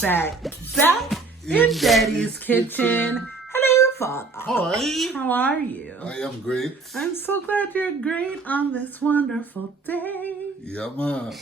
back in Daddy's kitchen. Hello, Father. Hi. How are you? I am great. I'm so glad you're great on this wonderful day. Yeah, man.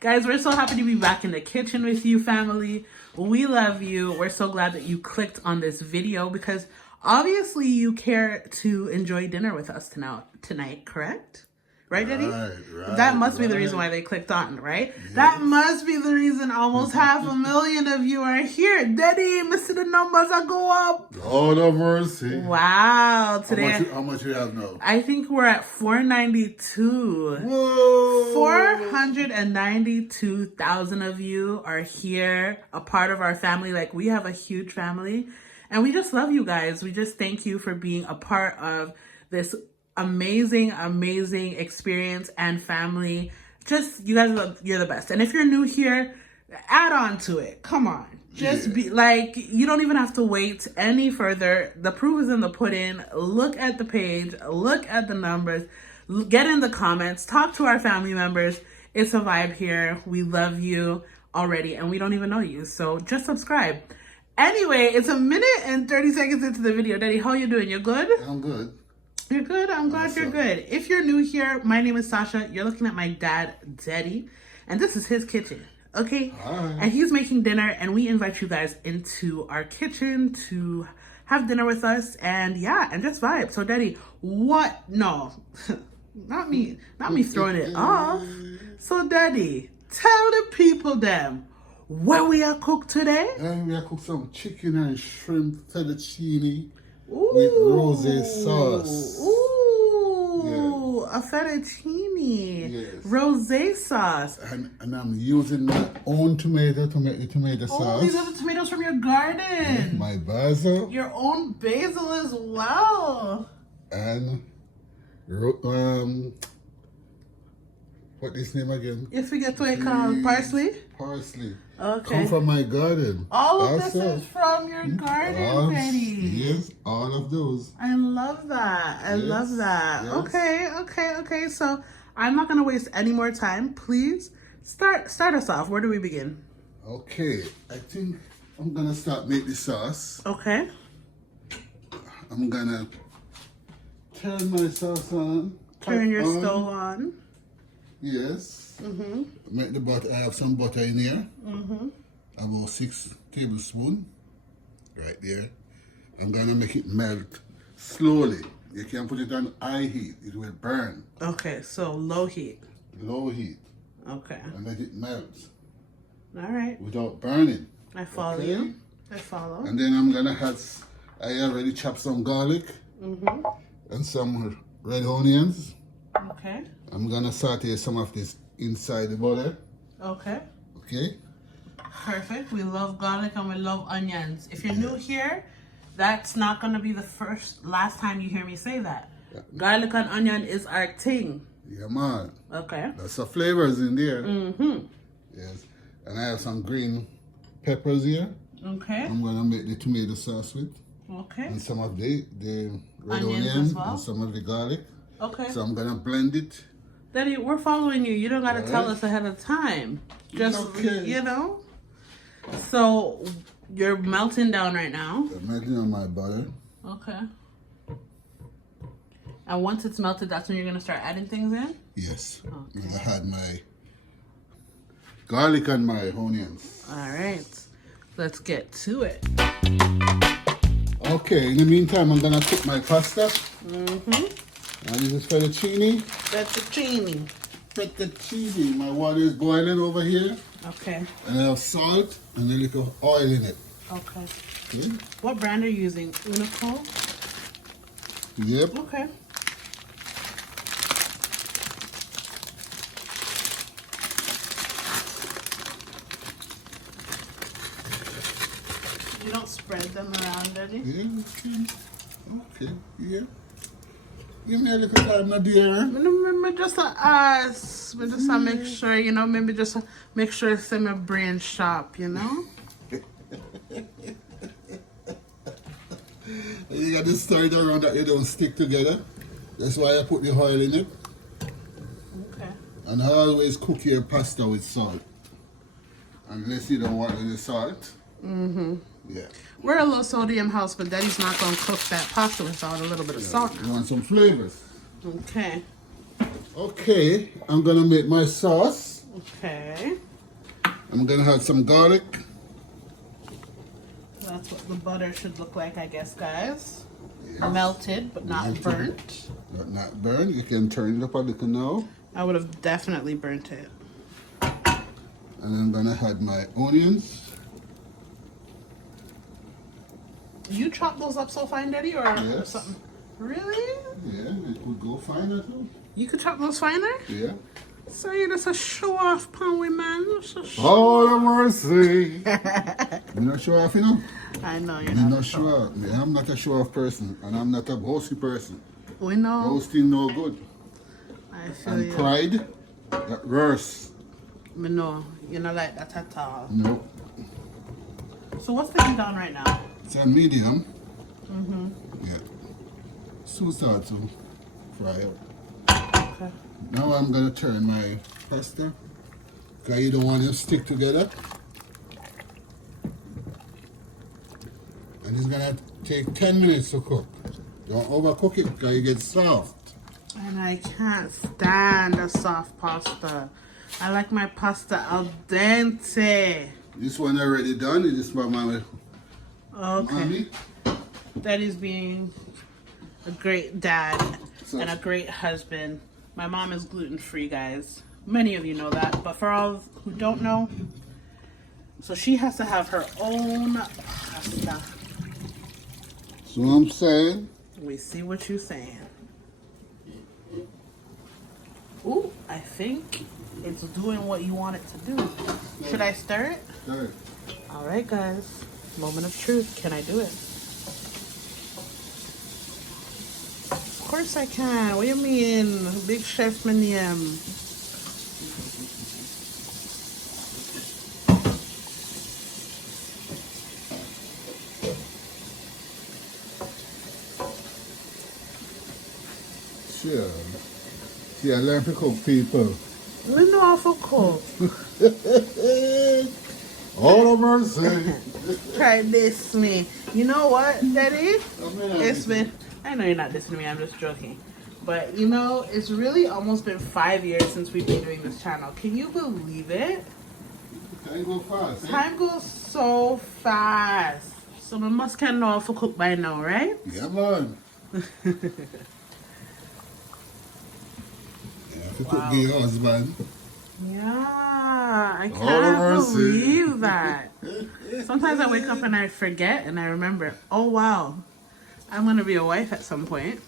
Guys, we're so happy to be back in the kitchen with you, family. We love you. We're so glad that you clicked on this video because obviously you care to enjoy dinner with us tonight, correct? Right, Deddy? Right, that must be the reason why they clicked on, right? Yes. That must be the reason almost 500,000 of you are here. Deddy, Mr. The numbers are go up. Lord of mercy. Wow. Today, how much you have now? I think we're at 492. Whoa. 492,000 of you are here, a part of our family. Like, we have a huge family. And we just love you guys. We just thank you for being a part of this amazing experience and family. Just, you guys, you're the best. And if you're new here, add on to it. Come on. Just be like, you don't even have to wait any further. The proof is in the pudding. Look at the page. Look at the numbers. Get in the comments. Talk to our family members. It's a vibe here. We love you already, and we don't even know you. So just subscribe. Anyway, it's a minute and 30 seconds into the video. Daddy, how you doing? You good? I'm good. You're good? I'm glad you're good. If you're new here, my name is Sasha. You're looking at my dad, Deddy, and this is his kitchen, okay? Hi. And he's making dinner, and we invite you guys into our kitchen to have dinner with us, and yeah, and just vibe. So, Deddy, what? No, not me throwing it off. So, Deddy, tell the people them what we are cooked today. We are cook some chicken and shrimp fettuccine. With rosé sauce. Ooh, yes. A fettuccine. Yes. Rosé sauce. And I'm using my own tomato to make the tomato sauce. Oh, these are the tomatoes from your garden. Yes, my basil. Your own basil as well. And what this name again? You forget what it called? Parsley? Parsley. Okay. Come from my garden. All of this is from your garden, Deddy. Yes, all of those. I love that. I love that. Yes. Okay. So I'm not gonna waste any more time. Please start us off. Where do we begin? Okay, I think I'm gonna start make the sauce. Okay. I'm gonna turn my sauce on. Turn your stove on. Yes. Make the butter. I have some butter in here. About 6 tablespoons. Right there. I'm gonna make it melt slowly. You can put it on high heat. It will burn. Okay, so low heat. Low heat. Okay. And let it melt. All right. Without burning. I follow you. I follow. And then I'm gonna have. I already chopped some garlic. And some red onions. Okay. I'm gonna saute some of this inside the butter. Okay. Okay. Perfect. We love garlic and we love onions. If you're new here, that's not gonna be the last time you hear me say that. Garlic and onion is our thing. Yeah, man. Okay. There's some flavors in there. Yes. And I have some green peppers here. Okay. I'm gonna make the tomato sauce with. Okay. And some of the red onions onion as well. and some of the garlic. Okay. So I'm gonna blend it. Daddy, we're following you. You don't gotta tell us ahead of time. Just you know. So you're melting down right now. I'm melting on my butter. Okay. And once it's melted, that's when you're gonna start adding things in? Yes. Okay. And I had my garlic and my onions. All right. Let's get to it. Okay, in the meantime, I'm gonna cook my pasta. And this is fettuccine. Fettuccine. My water is boiling over here. Okay. And I have salt and a little oil in it. Okay. Okay. What brand are you using? Unico? Yep. Okay. You don't spread them around, Deddy? Yeah, okay. Yeah. Give me a little time, my dear. Maybe just ask. Maybe just make sure, you know, maybe just make sure it's in my brain sharp, you know? You got to stir it around that they don't stick together. That's why I put the oil in it. Okay. And I always cook your pasta with salt. unless you don't want any salt. Mm-hmm. Yeah. We're a low sodium house, but Daddy's not going to cook that pasta without a little bit of salt. You want some flavors? Okay. Okay, I'm gonna make my sauce. Okay. I'm gonna have some garlic. That's what the butter should look like, I guess, guys. Yes. Melted, but not Melted. burnt. But not burned. You can turn it up a little now. I would have definitely burnt it. And I'm gonna add my onions. You chop those up so fine, Daddy, or Yes. something? Really? Yeah, it would go finer too. You could chop those finer? Yeah. Say that's a show off, Powie man. That's a show Oh, the mercy. You're not show off, you know? I know you're You're not. not show off. I'm not a show off person, and I'm not a bossy person. We know. Boasting no good. I feel And you. pride, that worse. Me know. You're not like that at all. No. So what's the heat on right now? It's a medium. Mm-hmm. Yeah. So start to fry up. Okay. Now I'm gonna turn my pasta, because you don't want them to stick together. And it's gonna take 10 minutes to cook. Don't overcook it because it gets soft. And I can't stand a soft pasta. I like my pasta al dente. This one already done. This is my Okay. mommy. Daddy's being a great dad So- and a great husband. My mom is gluten-free, guys. Many of you know that, but for all who don't know, so she has to have her own pasta. So I'm saying, We see what you're saying. Ooh, I think it's doing what you want it to do. Should I stir it? okay. All right, guys. Moment of truth. Can I do it? Of course I can. What do you mean? Big Chef Minium. Sure. See, I learned to cook people. We know how to cook. All the mercy. Try this me. You know what, Daddy? mean, It's been, I know you're not listening to me, I'm just joking. But you know, it's really almost been 5 years since we've been doing this channel. Can you believe it? Time go fast. Eh? Time goes so fast. So we must can know how to cook by now, right? Yeah, man. If you cook your husband. Yeah, I the can't mercy. believe that. Sometimes I wake up and I forget and I remember, oh wow, I'm gonna be a wife at some point.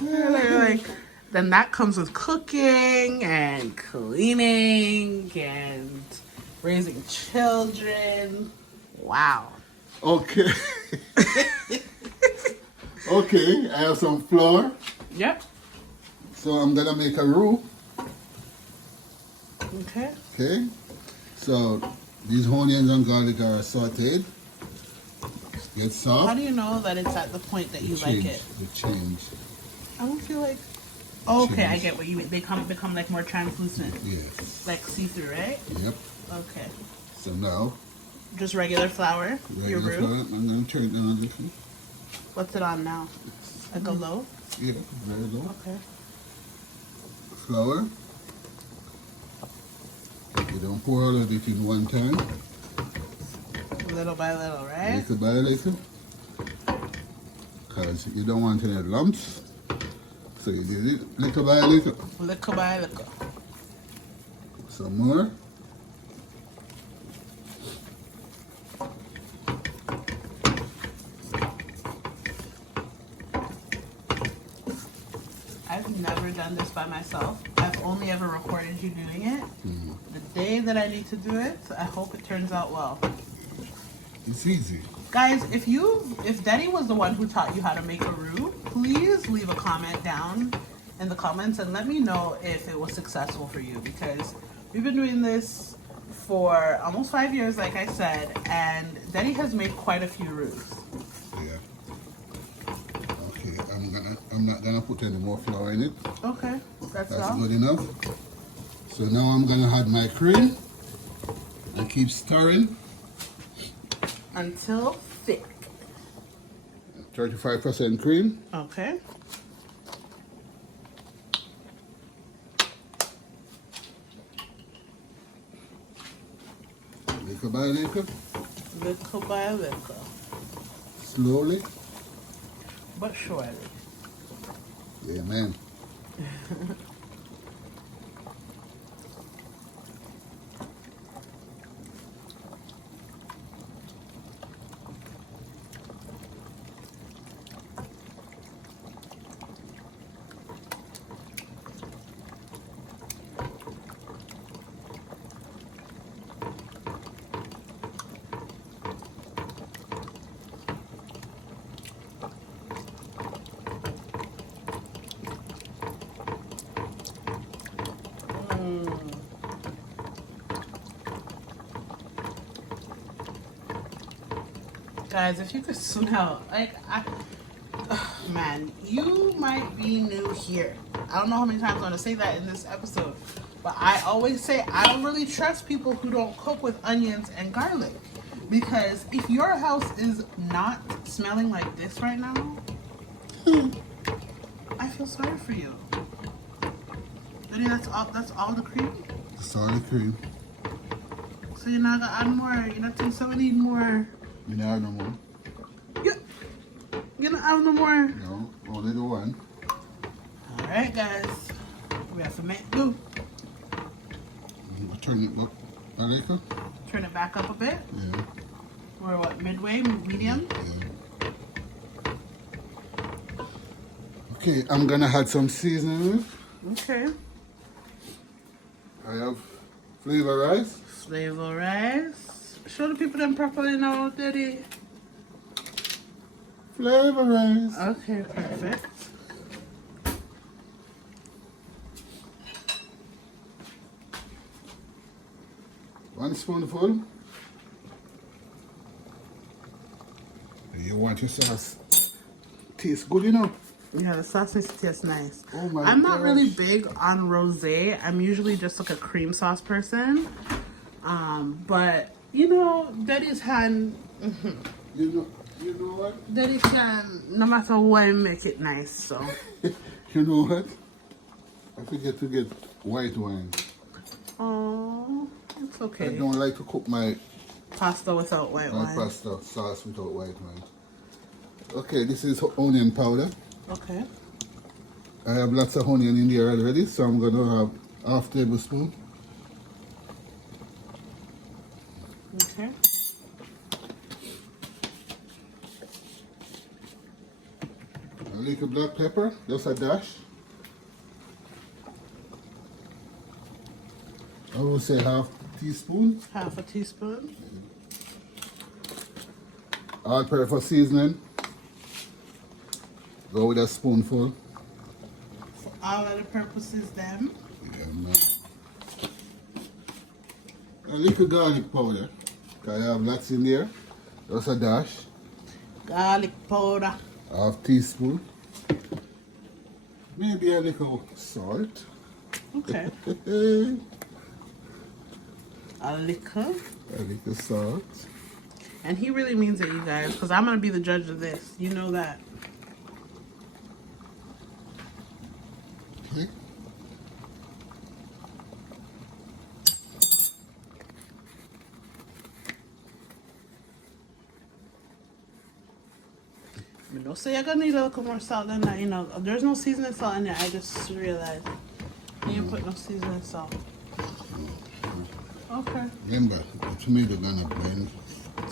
like, then that comes with cooking and cleaning and raising children. Wow. Okay. Okay, I have some flour. Yep. So I'm gonna make a roux. Okay. Okay. So these onions and garlic are sauteed. Get soft. How do you know that it's at the point that you like it? The change. I don't feel like. Oh, okay, I Change. get what you mean. They become like more translucent, Yes. like see-through, right? Yep. Okay. So now, Just regular flour. Your regular roux. flour. I'm gonna turn it on this one. What's it on now? Like a low. Yeah, very low. Okay. Flour. You don't pour all of it in one time. Little by little, right? Little by little. Because you don't want any lumps. So you do it little by little. Little by little. Some more. I've never done this by myself. I've only ever recorded you doing it. The day that I need to do it, I hope it turns out well. It's easy. Guys, if Deddy was the one who taught you how to make a roux, please leave a comment down in the comments and let me know if it was successful for you, because we've been doing this for almost 5 years, like I said, and Deddy has made quite a few roux. Yeah. Okay, I'm not gonna put any more flour in it. Okay, that's That's all. good enough. So now I'm gonna add my cream and keep stirring. Until thick. 35% cream. Okay. Little by little. Little by little. Slowly. But surely. Amen. Guys, if you could smell, like, man, you might be new here. I don't know how many times I'm going to say that in this episode, but I always say I don't really trust people who don't cook with onions and garlic. Because if your house is not smelling like this right now, I feel sorry for you. Daddy, that's all the cream? That's all the cream. So you're not going to add more? You're not saying someone need more? You know, no more. You don't have no more? No, only the one. Alright, guys. We have to make do. Turn it up a little. Turn it back up a bit. Yeah. We're what, midway, medium? Yeah. Okay, I'm gonna add some seasoning. Okay. I have flavor rice. Flavor rice. Show the people them properly now, Daddy. Flavor rice. Okay, perfect. One spoonful. You want your sauce tastes good, you know? Yeah, the sausage tastes nice. Oh my I'm not gosh. really big on rosé. I'm usually just like a cream sauce person. But you know, Daddy's hand. You know what? Daddy can, no matter what, make it nice. So. You know what? I forget to get white wine. Oh, it's okay. I don't like to cook my Pasta without white wine. pasta sauce without white wine. Okay, this is onion powder. Okay. I have lots of onion in there already, so I'm going to have half tablespoon. Okay. A little black pepper, just a dash. I will say half teaspoon. Half a teaspoon. All-purpose seasoning. Go with a spoonful. For all other purposes, then. Yeah, man. A little garlic powder. I have lots in there. Just a dash. Garlic powder. Half teaspoon. Maybe a little salt. Okay. A little. A little salt. And he really means it, you guys, because I'm going to be the judge of this. You know that. Okay. I don't say you're going to need a little more salt than that. You know, there's no seasoning salt in there. I just realized. You didn't put no seasoning salt. Okay. Remember, the tomato gonna blend.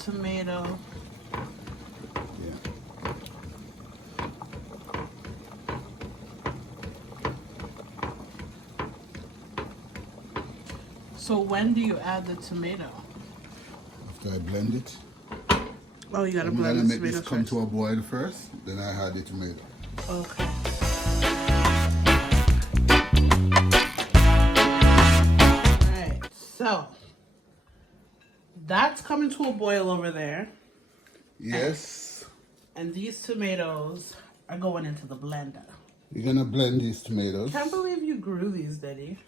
Tomato. Yeah. So when do you add the tomato? After I blend it, Oh, you got to I'm blend gonna the make tomato this come first. to a boil first, then I add the tomato. Okay. Alright, so that's coming to a boil over there. Yes. And these tomatoes are going into the blender. You're gonna blend these tomatoes. Can't believe you grew these, Deddy.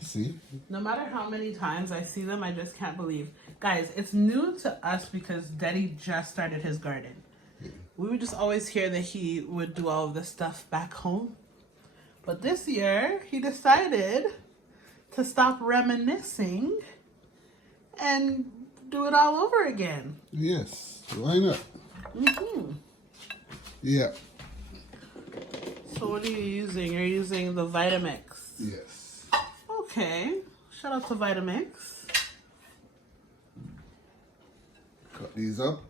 See? No matter how many times I see them, I just can't believe. Guys, it's new to us because Deddy just started his garden. Yeah. We would just always hear that he would do all of this stuff back home. But this year, he decided to stop reminiscing and do it all over again. Yes, why not? Yeah. So what are you using? You're using the Vitamix. Yes. Okay. Shout out to Vitamix. Cut these up.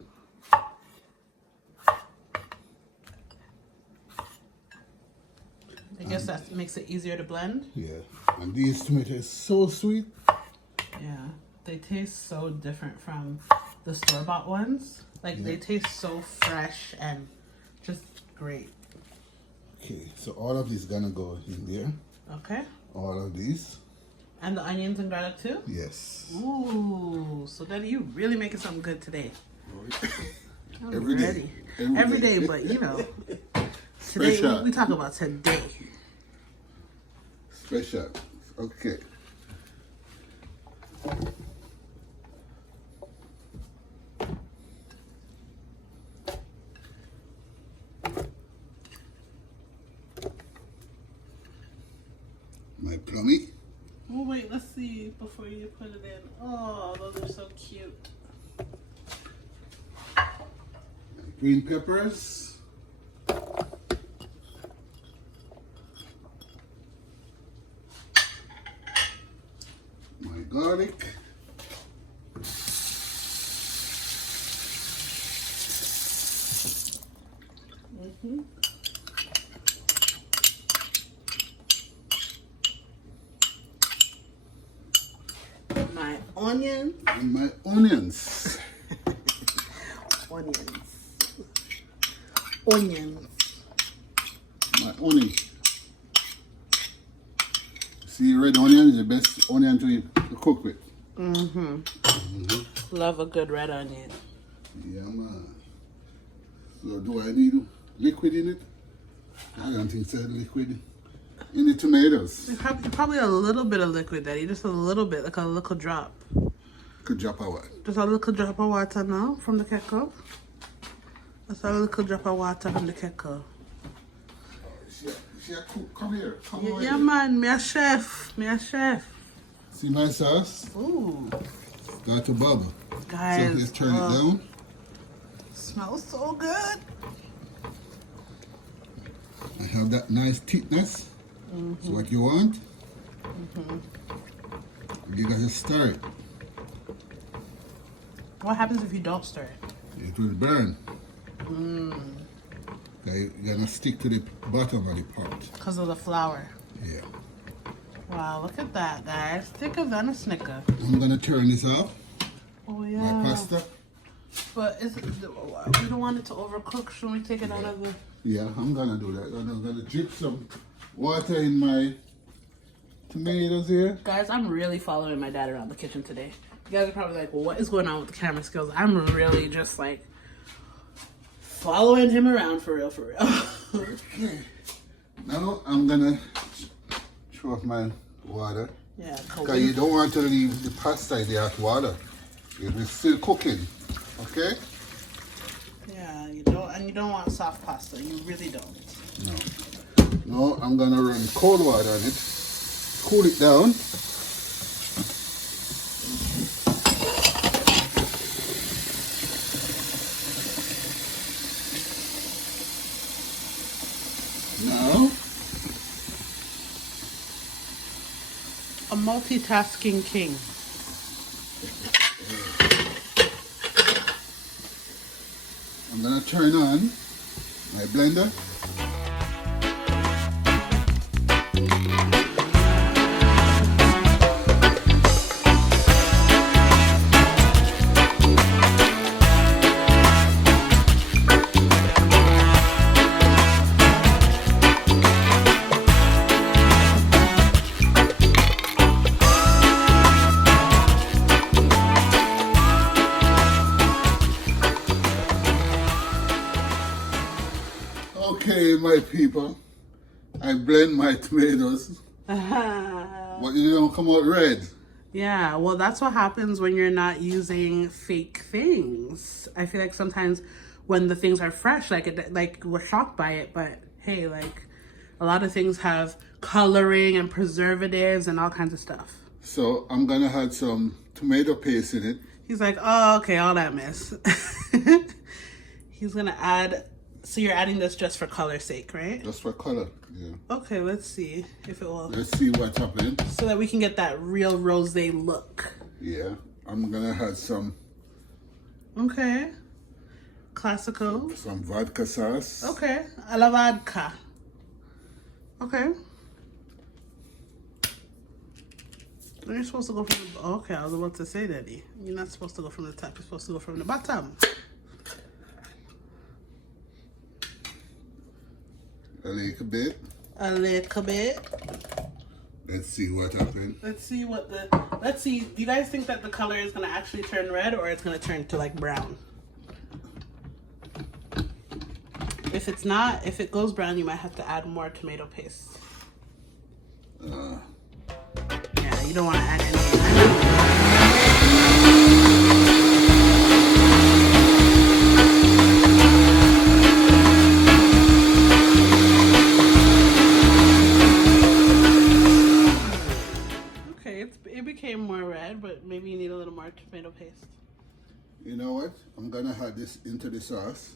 I guess that makes it easier to blend. Yeah. And these tomatoes are so sweet. Yeah. They taste so different from the store-bought ones. Like, they taste so fresh and just great. Okay, so all of these gonna go in there. Okay. All of these. And the onions and garlic too? Yes. Ooh. So Daddy, you really making something good today. Every day. Every day, but you know. Today, Special. we talk about today. Special. Okay. My plummy. Oh wait, let's see before you put it in. Oh, those are so cute. Green peppers. My garlic. My onion. And my onions. Onions. Onions. My onion. See, red onion is the best onion to cook with. Love a good red onion. Yeah, man. So, do I need liquid in it? I don't think so. Liquid in the tomatoes. Probably a little bit of liquid, Daddy. Just a little bit, like a little drop. Could drop out. Just a little drop of water now from the kettle. Just a little drop of water from the kettle. She a cook. Come here. Come over Yeah, here. man. Me a chef. Me a chef. See my sauce? Ooh. Start to bubble. Guys. So let's turn it down. Smells so good. I have that nice thickness. So what you want? You gotta stir it. What happens if you don't stir it? It will burn. Okay, you're gonna stick to the bottom of the pot. Because of the flour. Yeah. Wow, look at that, guys. Thicker than a Snicker. I'm gonna turn this off. Oh, My yeah. pasta. But we don't want it to overcook. Should we take it out of the... Yeah, I'm gonna do that. I'm gonna drip some water in my tomatoes here. Guys, I'm really following my dad around the kitchen today. You guys are probably like, well, what is going on with the camera skills? I'm really just like following him around for real, for real. Okay. Now I'm gonna throw off my water. Yeah, Because you don't want to leave the pasta in the hot water. It will still cooking. Okay? yeah, you don't, and you don't want soft pasta. You really don't. No. No, I'm gonna run cold water on it. Cool it down. Now, A multitasking king. I'm gonna turn on my blender. Okay, my people, I blend my tomatoes But it don't come out red. Yeah, well, that's what happens when you're not using fake things. I feel like sometimes when the things are fresh, like we're shocked by it, but hey, like a lot of things have coloring and preservatives and all kinds of stuff. So I'm gonna add some tomato paste in it. He's like, oh, okay, all that mess. He's gonna add. So you're adding this just for color's sake, right? Just for color, yeah. Okay, let's see if it will. Let's see what's happening. So that we can get that real rosé look. Yeah, I'm gonna add some. Okay. Classical. Some vodka sauce. Okay, a la vodka. Okay. You're supposed to go from the... Okay, I was about to say, Daddy. You're not supposed to go from the top. You're supposed to go from the bottom. A little bit. A little bit. Let's see what happens. Let's see what the... Let's see. Do you guys think that the color is going to actually turn red or it's going to turn to like brown? If it's not, if it goes brown, you might have to add more tomato paste. Yeah, you don't want to add anything. Okay, it became more red, but maybe you need a little more tomato paste. You know what? I'm gonna add this into the sauce,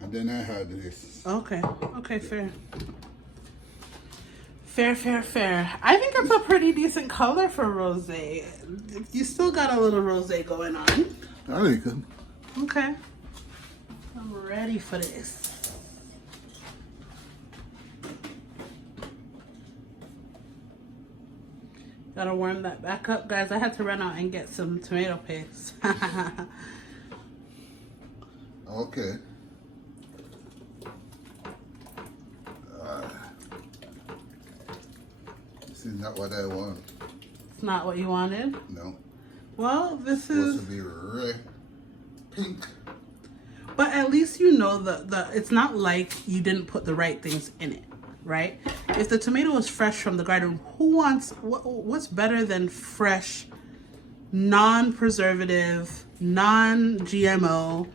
and then I add this. Okay, okay, fair. Fair. I think it's a pretty decent color for rosé. You still got a little rosé going on. I like it. Okay. I'm ready for this. Gotta warm that back up. Guys, I had to run out and get some tomato paste. Okay. This is not what I want. It's not what you wanted? No. Well, this It's is... supposed to be red, pink. But at least you know the it's not like you didn't put the right things in it, right? If the tomato is fresh from the garden, what's better than fresh, non-preservative, non-GMO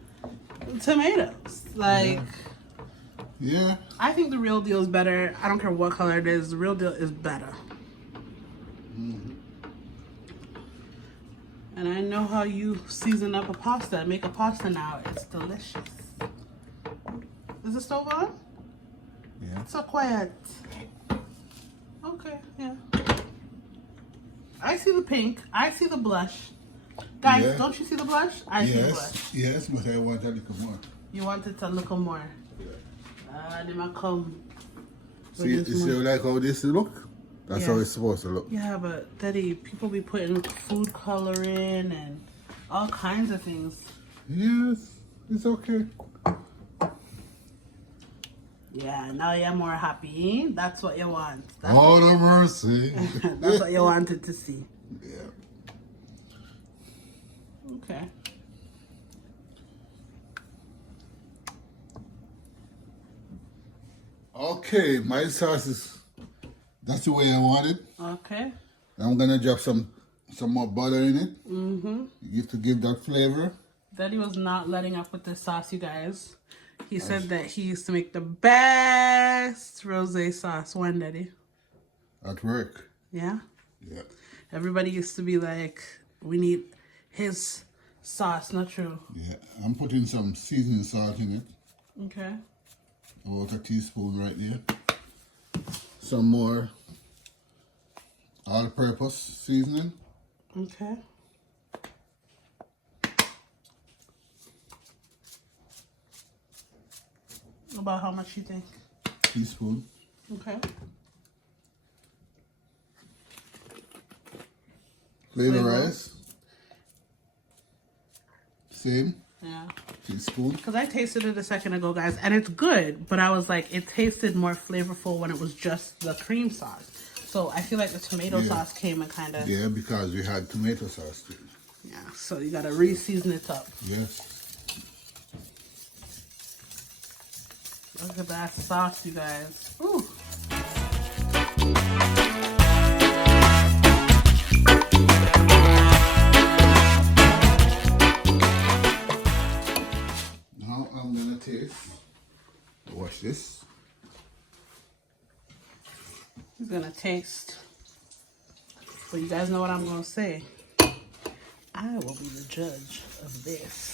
tomatoes? Like, Yeah. I think the real deal is better. I don't care what color it is. The real deal is better. And I know how you season up a pasta. Make a pasta now. It's delicious. Is the stove on? Yeah. It's so quiet. Okay, yeah. I see the pink. I see the blush. Guys, Yeah. don't you see the blush? I see the blush. Yes, but I want a little more. You want it to look more. Yeah. They might come. See, you see like how this look? That's Yeah. how it's supposed to look. Yeah, but Daddy, people be putting food coloring and all kinds of things. Yes, it's okay. Yeah, now you're more happy. That's what you want. That's, All the mercy. that's what you wanted to see. Yeah. Okay. Okay, my sauce is, that's the way I want it. Okay. I'm gonna drop some more butter in it. Mm-hmm. To give that flavor. Daddy was not letting up with this sauce, you guys. He said that he used to make the best rosé sauce. When, Daddy? At work. Yeah? Yeah. Everybody used to be like, we need his sauce, not true. Yeah. I'm putting some seasoning salt in it. Okay. About a teaspoon right there. Some more all-purpose seasoning. Okay. About how much you think? Teaspoon. Okay. Flavor Flavor. rice. Same. Yeah. Teaspoon. Because I tasted it a second ago, guys, and it's good, but I was like, it tasted more flavorful when it was just the cream sauce. So I feel like the tomato sauce came and kind of... Yeah, because we had tomato sauce too. Yeah, so you got to re-season it up. Yes. Look at that sauce, you guys. Ooh. this. Watch this. He's gonna taste. But you guys know what I'm gonna say. I will be the judge of this.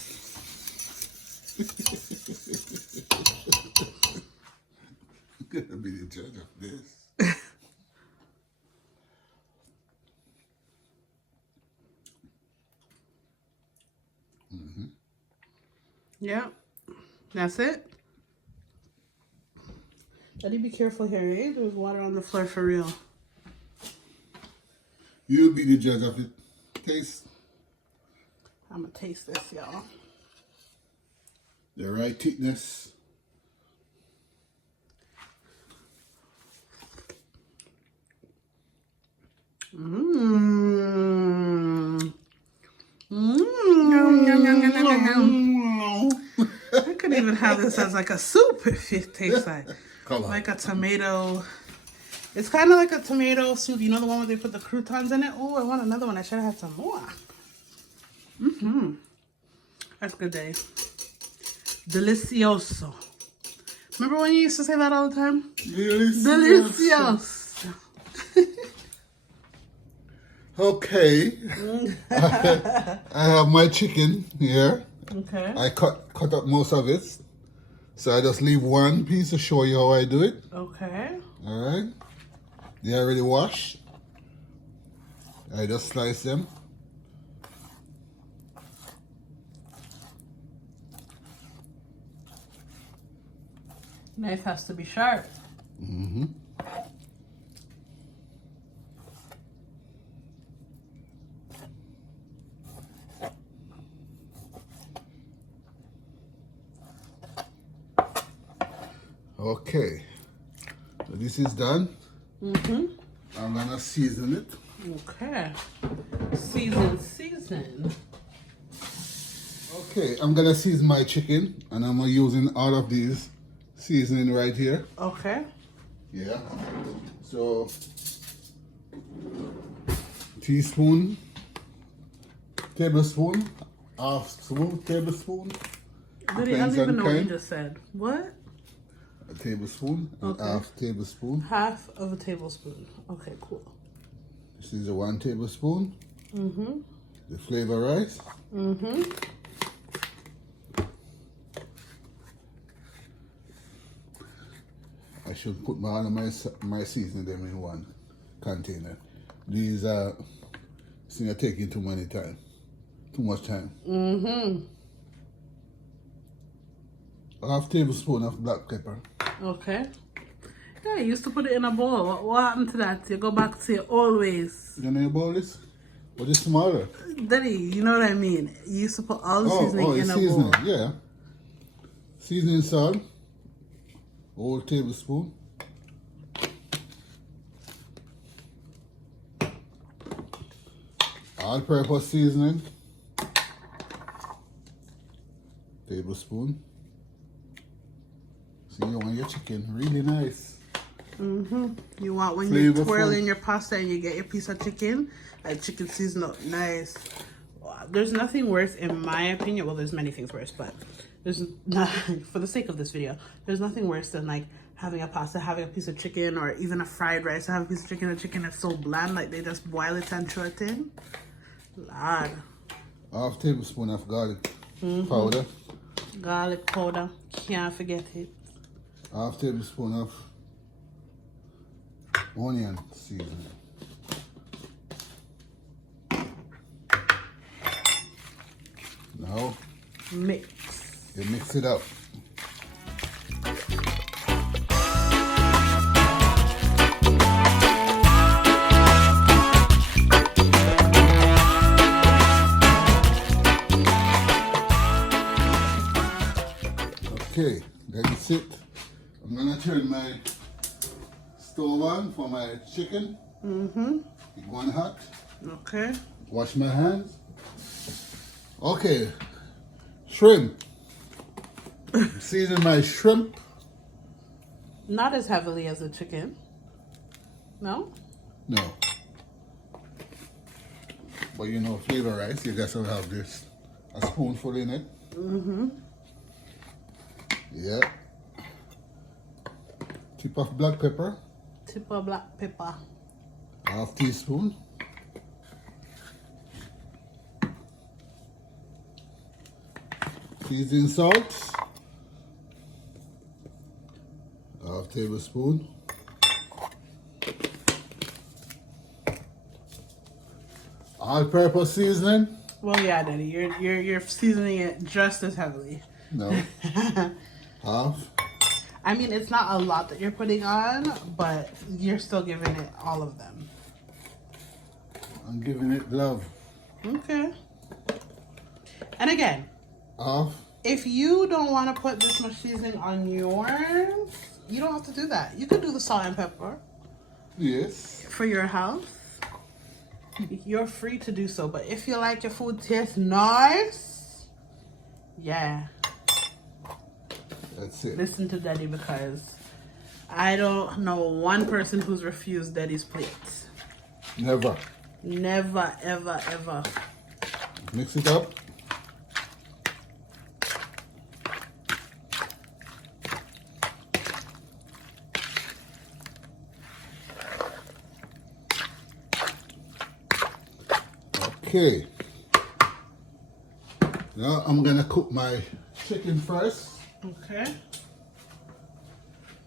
I'm gonna be the judge of this. Yeah, that's it. Daddy, be careful here, eh? There's water on the floor for real. You'll be the judge of it. Taste. I'm gonna taste this, y'all. The right thickness. Mmm. I could even have this as like a soup if it tastes like a tomato. It's kind of like a tomato soup. You know the one where they put the croutons in it? Oh, I want another one. I should have had some more. That's good, Daddy. Delicioso. Remember when you used to say that all the time? Delicioso. Okay. I have my chicken here. Okay. I cut up most of it. So I just leave one piece to show you how I do it. Okay. Alright. They already washed. I just slice them. Knife has to be sharp. Okay. So this is done. I'm gonna season it. Okay. Season. Okay, I'm gonna season my chicken and I'm using all of these seasoning right here. Okay. Yeah. So teaspoon, tablespoon, half spoon, tablespoon. Daddy, I don't even know what you just said. What? A tablespoon, and half tablespoon. Half of a tablespoon. Okay, cool. This is a 1 tablespoon. The flavor rice. I should put all of my seasoning them in one container. These are, see, are taking too much time. Half tablespoon of black pepper. Okay. Yeah, you used to put it in a bowl. What happened to that? You go back to your old ways. You know your bowl is? What is smaller? Daddy, you know what I mean. You used to put all the seasoning in a seasoning, bowl. yeah. Seasoning salt, whole tablespoon. All-purpose seasoning, tablespoon. See, you want your chicken really nice. You want when Flavorful. you twirl in your pasta and you get your piece of chicken, like chicken seasoned up nice. There's nothing worse, in my opinion. Well, there's many things worse, but there's not, for the sake of this video, there's nothing worse than like having a pasta, having a piece of chicken, or even a fried rice, have a piece of chicken. The chicken is so bland, like they just boil it and throw it in. Lord. Half tablespoon of garlic powder. Garlic powder, can't forget it. Half tablespoon of onion seasoning. Now Mix. you mix it up. Okay, that's it. I'm gonna turn my stove on for my chicken. It one hot. Okay. Wash my hands. Okay, shrimp. Season my shrimp. Not as heavily as the chicken. No? No. But you know, flavor rice, you guys will have this. A spoonful in it. Yeah. Tip of black pepper. Tip of black pepper. Half teaspoon. Seasoning salt. Half tablespoon. All-purpose seasoning. Well, yeah, Daddy, you're seasoning it just as heavily. No. Half. I mean, it's not a lot that you're putting on, but you're still giving it all of them. I'm giving it love. Okay. And again, Half. if you don't want to put this much seasoning on yours, you don't have to do that. You can do the salt and pepper Yes. for your house. You're free to do so. But if you like your food tastes nice, yeah, That's it. listen to Daddy, because I don't know one person who's refused Daddy's plate. Never. Never, ever, ever. Mix it up. Okay. Now I'm gonna cook my chicken first. Okay.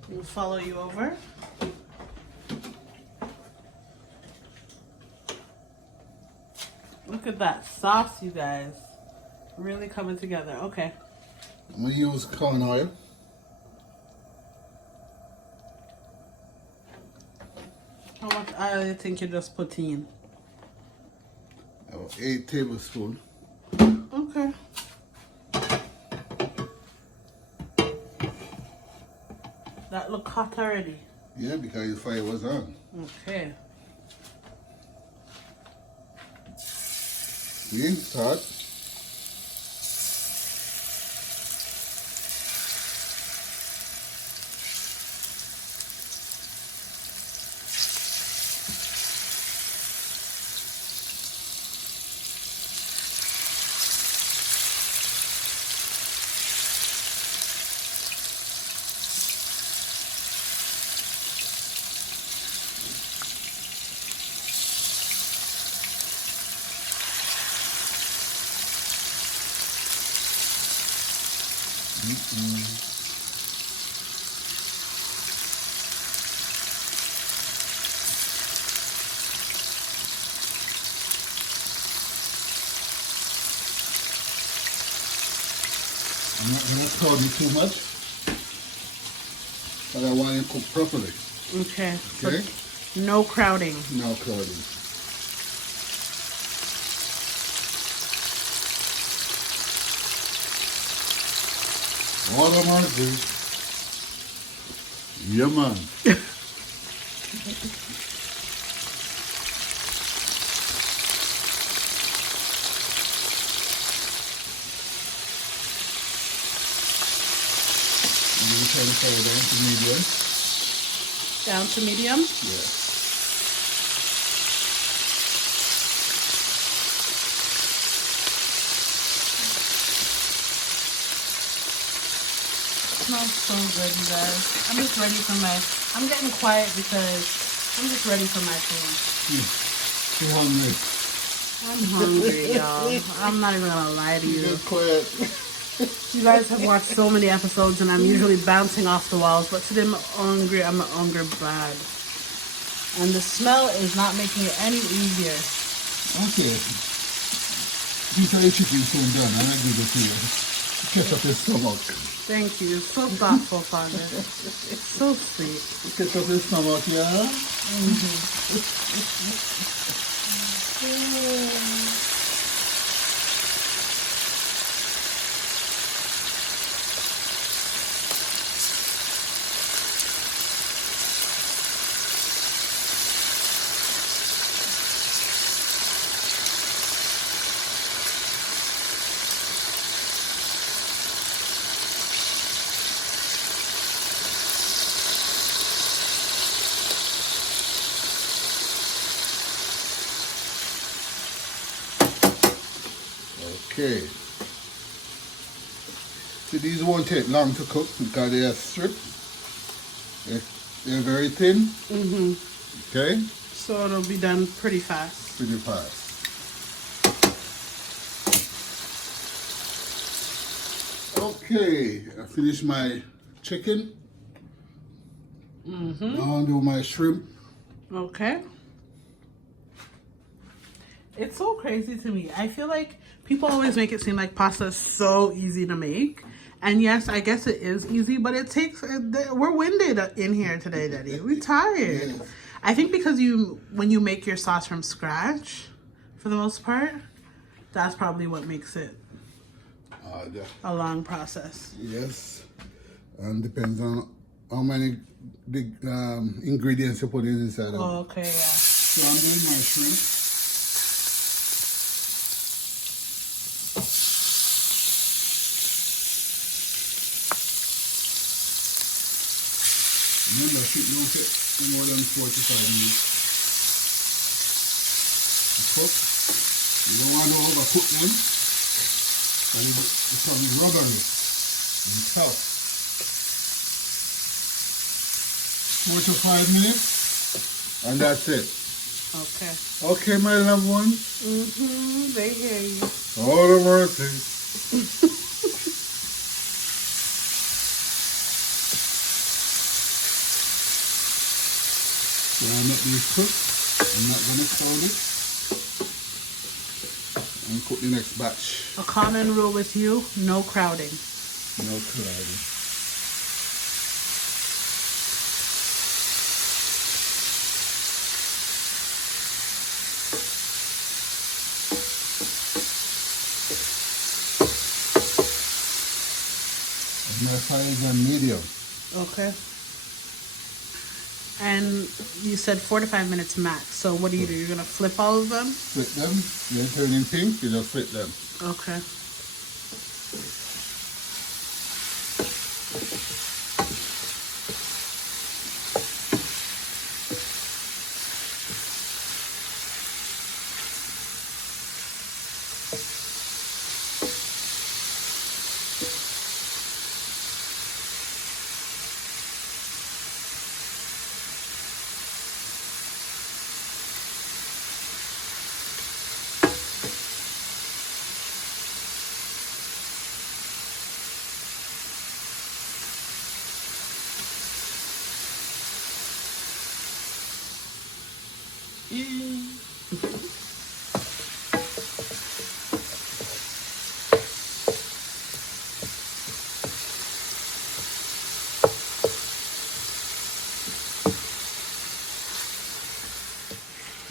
We'll follow you over. Look at that sauce, you guys. Really coming together. Okay. I'm gonna use corn oil. How much oil do you think you just put in? About 8 tablespoons. Okay. That look hot already. Yeah, because the fire was on. Okay. See, start. I'm not gonna crowd it too much, but I want it cooked properly. Okay. Okay? So no crowding. No crowding. All of my good. Yeah, man. I'm going to try to fry down to medium. Down to medium. Yeah. Smells so good, you guys. I'm just ready for I'm getting quiet because I'm just ready for my food. Too hungry. I'm hungry, y'all. I'm not even gonna lie to you. Get quiet. You guys have watched so many episodes and I'm usually bouncing off the walls, but today I'm hungry. I'm hungry bad. And the smell is not making it any easier. Okay. These are the chicken soon done, and I give it to you. Catch up your stomach. Thank you. So thoughtful, Father. So sweet. Catch up your stomach, yeah? Okay. So these won't take long to cook because they are stripped. They're very thin. Okay? So it'll be done pretty fast. Pretty fast. Okay, I finished my chicken. Now I'll do my shrimp. Okay. It's so crazy to me. I feel like people always make it seem like pasta is so easy to make. And yes, I guess it is easy, but it takes, we're winded in here today, Deddy. We're tired. Yes. I think because when you make your sauce from scratch, for the most part, that's probably what makes it a long process. Yes, and depends on how many big ingredients you put in inside. Oh, okay, yeah. So I'm doing my shrimp. Remember, shrimp don't take more than 45 minutes to cook. You don't want to overcook them, and it becomes rubbery and tough. 4 to 5 minutes, and that's it. Okay. Okay, my loved ones. They hear you. All the mercy. So I'll let these cook. I'm not going to crowd it. And cook the next batch. A common rule with you, no crowding. No crowding. My fire is on medium. Okay. And you said 4 to 5 minutes max. So what do? You're going to flip all of them? Flip them. They're turning pink, you just flip them. Okay.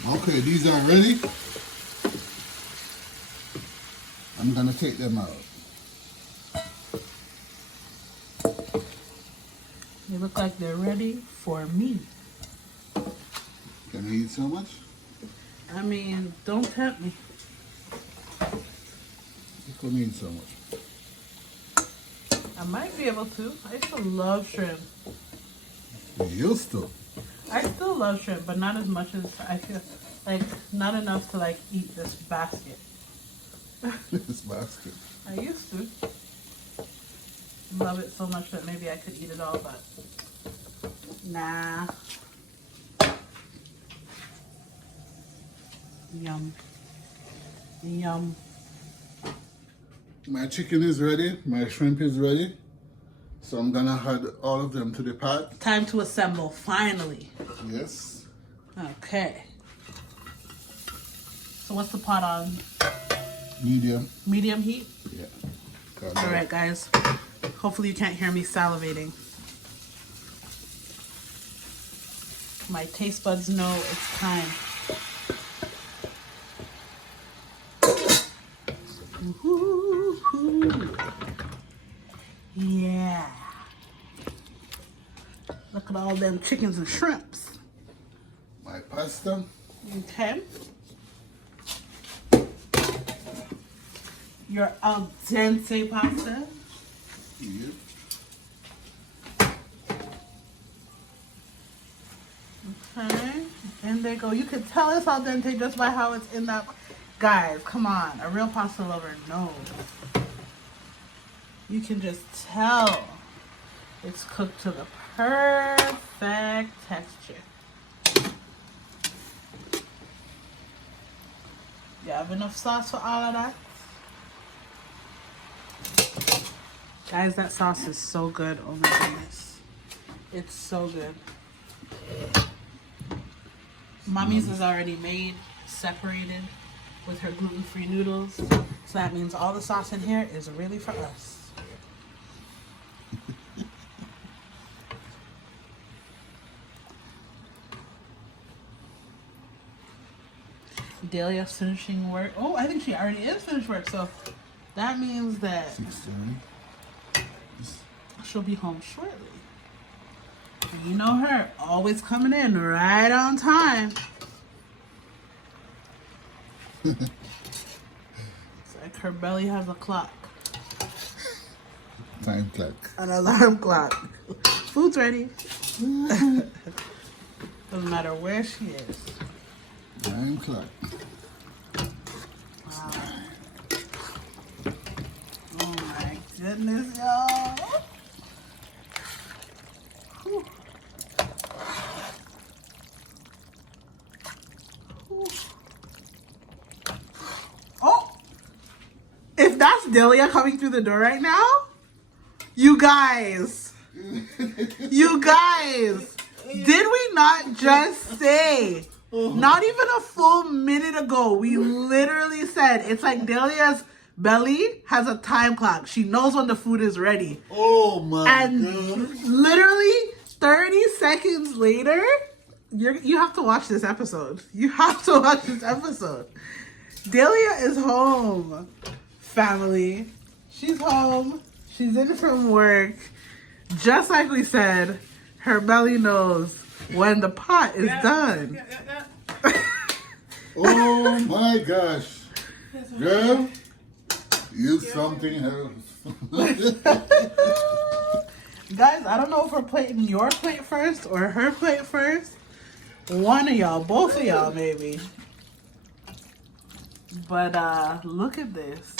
Okay, these are ready. I'm gonna take them out. They look like they're ready for me. Can I eat so much? I mean, don't tempt me. You couldn't eat so much. I might be able to. I used to love shrimp. You used to. I still love shrimp, but not as much as I feel like not enough to like eat this basket. This basket. I used to love it so much that maybe I could eat it all, but nah. Yum. Yum. My chicken is ready. My shrimp is ready. So I'm gonna add all of them to the pot. Time to assemble, finally. Yes. Okay. So what's the pot on? Medium. Medium heat? Yeah. All right, guys. Hopefully you can't hear me salivating. My taste buds know it's time. Woo-hoo. Yeah. Look at all them chickens and shrimps. My pasta. Okay. Your al dente pasta. Yep. Okay. And there you go. You can tell it's al dente just by how it's in that. Guys, come on. A real pasta lover knows. You can just tell it's cooked to the perfect texture. You have enough sauce for all of that? Guys, that sauce is so good. Oh my goodness. It's so good. Mommy's is already made, separated with her gluten-free noodles. So that means all the sauce in here is really for us. Dahlia's finishing work. Oh, I think she already is finished work. So that means that 6:30. she'll be home shortly. And you know her, always coming in right on time. It's like her belly has a clock. Time clock. An alarm clock. Food's ready. Doesn't matter where she is. Time clock. Wow. Oh my goodness, y'all. Whew. Whew. Oh! If that's Delia coming through the door right now, you guys, did we not just say, not even a full minute ago, we literally said, it's like Delia's belly has a time clock. She knows when the food is ready. Oh my And God. literally 30 seconds later, you have to watch this episode. You have to watch this episode. Delia is home, family. She's home. She's in from work. Just like we said, her belly knows when the pot is done. Oh my gosh. Girl, you something else. Guys, I don't know if we're plating your plate first or her plate first. One of y'all, both of y'all maybe. But look at this.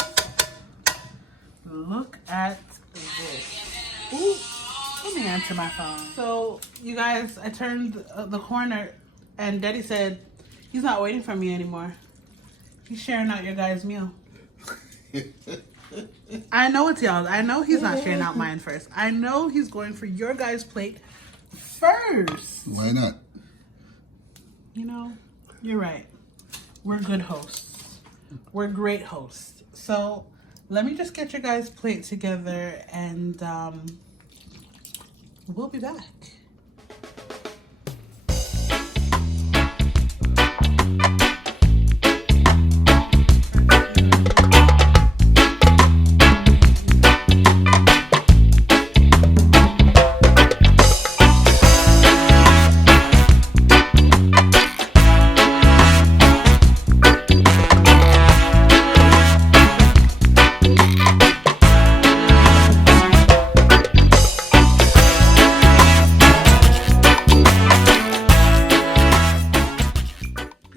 Look at this. Ooh, let me answer my phone. So, you guys, I turned the corner and Deddy said he's not waiting for me anymore. He's sharing out your guys' meal. I know it's y'all. I know he's not sharing out mine first. I know he's going for your guys' plate first. Why not? You know, you're right. We're good hosts. We're great hosts. So let me just get your guys' plate together and we'll be back.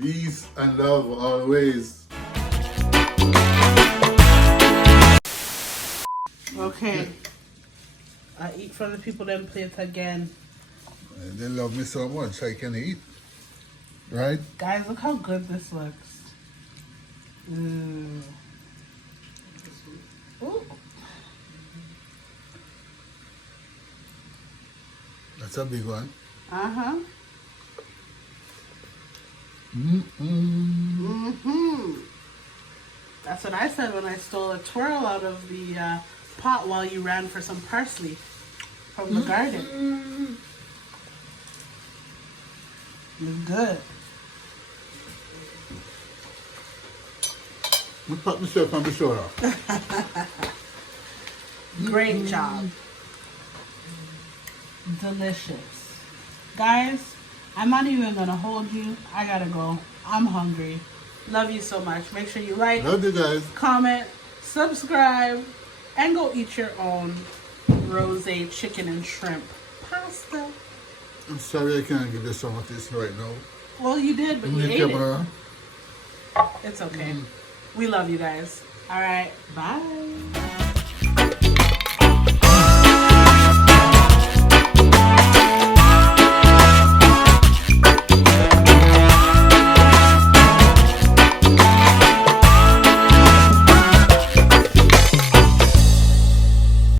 Peace and love always. Okay. I eat from the people them plates again. They love me so much I can eat. Right? Guys, look how good this looks. Ooh. Ooh. That's a big one. Uh-huh. That's what I said when I stole a twirl out of the pot while you ran for some parsley from the garden. It's good. I'm gonna pat myself on the shoulder. Great job. Delicious. Guys, I'm not even gonna hold you. I gotta go. I'm hungry. Love you so much. Make sure you like, Love you guys. comment, subscribe, and go eat your own rosé chicken and shrimp pasta. I'm sorry I can't give you some of this right now. Well, you did, but you ate it. It's okay. We love you guys. All right. Bye.